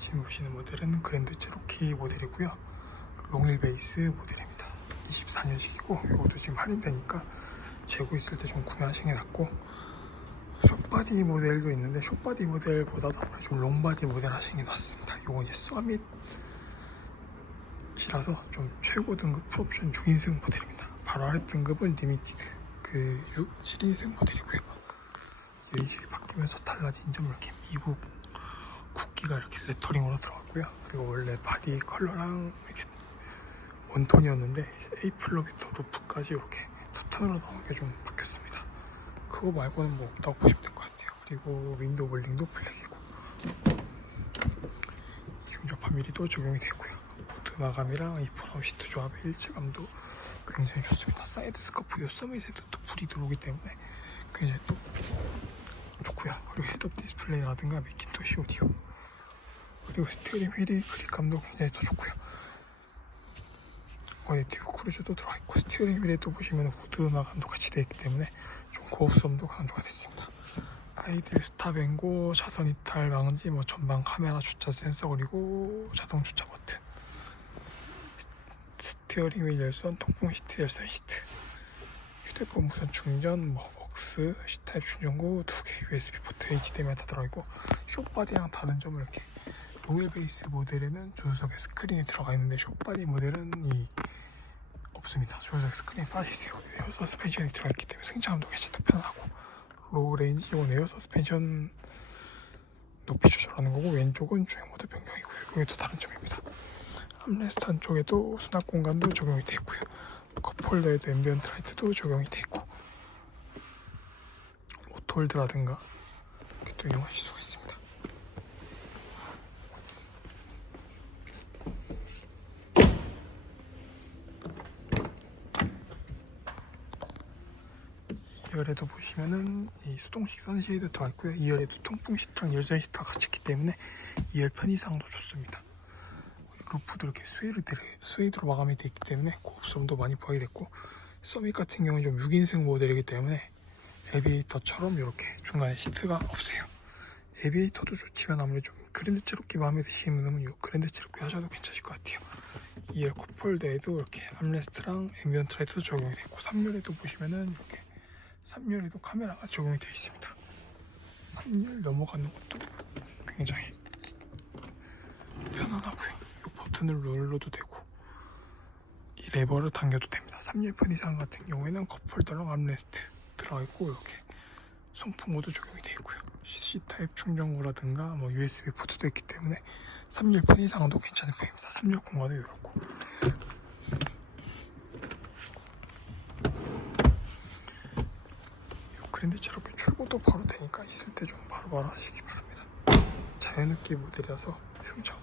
지금 보시는 모델은 그랜드 체로키 모델이고요. 롱힐 베이스 모델입니다. 24년식이고 이것도 지금 할인되니까 재고 있을 때 좀 구매하시는 게 낫고 숏바디 모델도 있는데 숏바디 모델보다도 좀 롱바디 모델 하시는 게 낫습니다. 이건 이제 서밋이라서 좀 최고 등급 풀옵션 6인승 모델입니다. 바로 아래 등급은 리미티드 그 6, 7인승 모델이고요. 연식이 바뀌면서 달라진 점은 이렇게 미국 국기가 이렇게 레터링으로 들어갔고요. 그리고 원래 바디 컬러랑 이렇게 원톤이었는데 A 플러부터 루프까지 이렇게 투톤으로 나온 게 좀 바뀌었습니다. 그거 말고는 뭐 없다고 보시면 될 것 같아요. 그리고 윈도우 볼링도 블랙이고 중저파 미리도 적용이 되고요. 보드 마감이랑 이 브라운 시트 조합의 일체감도 굉장히 좋습니다. 사이드 스커프 요 서밋에도 또 불이 들어오기 때문에 굉장히 또 좋고요. 그리고 헤드업 디스플레이라든가 맥킨토시 오디오 그리고 스티어링 휠이 그립감도 굉장히 더 좋고요. 어댑티브 크루즈도 들어가 있고 스티어링 휠에도 보시면 보드 마감도 같이 되어 있기 때문에 좀 고급성도 강조가 됐습니다. 아이들 스탑앤고 차선 이탈 방지 뭐 전방 카메라 주차 센서 그리고 자동 주차 버튼 스티어링 휠 열선 통풍 시트 열선 시트 휴대폰 무선 충전 뭐 억스 C타입 충전구 두 개 USB 포트 HDMI 다 들어있고 숏바디랑 다른 점은 이렇게 로얄 베이스 모델에는 조수석에 스크린이 들어가 있는데 숏바디 모델은 이 없습니다. 조수석 스크린이 빠져 있어요. 에어 서스펜션이 들어있기 때문에 승차감도 괜찮다 편하고 로우 레인지 이건 에어 서스펜션 높이 조절하는 거고 왼쪽은 주행 모드 변경이고요. 이게 또 다른 점입니다. 암레스트 한쪽에도 수납 공간도 적용이 되어 있고요. 컵홀더에도 앰비언트 라이트도 적용이 되어 있고 오토홀드라든가 이렇게 또 이용하실 수가 있습니다. 이열에도 보시면은 이 수동식 선쉐이드 들어가 있고요. 2열에도 통풍 시트랑 열선 시트가 같이 있기 때문에 2열 편의상도 좋습니다. 루프도 이렇게 스웨이드, 스웨이드로 마감이 되어 있기 때문에 고급성도 많이 부각이 됐고 서밋 같은 경우는 좀 6인승 모델이기 때문에 에비에이터처럼 이렇게 중간에 시트가 없어요. 에비에이터도 좋지만 아무래도 좀 그랜드 체로키 마음에 드시는 분은 이 그랜드 체로키 하셔도 괜찮을 것 같아요. 2열 컵홀더에도 이렇게 암레스트랑 앰비언트 라이트도 적용이 되고 3열에도 보시면은 이렇게 3열에도 카메라가 적용이 되어 있습니다. 3열 넘어가는 것도 굉장히 편안하고요. 이 버튼을 눌러도 되고 이 레버를 당겨도 됩니다. 3열 편 이상 같은 경우에는 컵홀더랑 암레스트 들어가 있고 이렇게 송풍 모드 적용이 되어 있고요. C 타입 충전구라든가 뭐 USB 포트도 있기 때문에 3열 편 이상도 괜찮은 편입니다. 3열 공간도 이렇고 그랜드처럼 출고도 바로 되니까 있을 때 좀 바로바로 하시기 바랍니다. 자연느끼 모델이라서 승차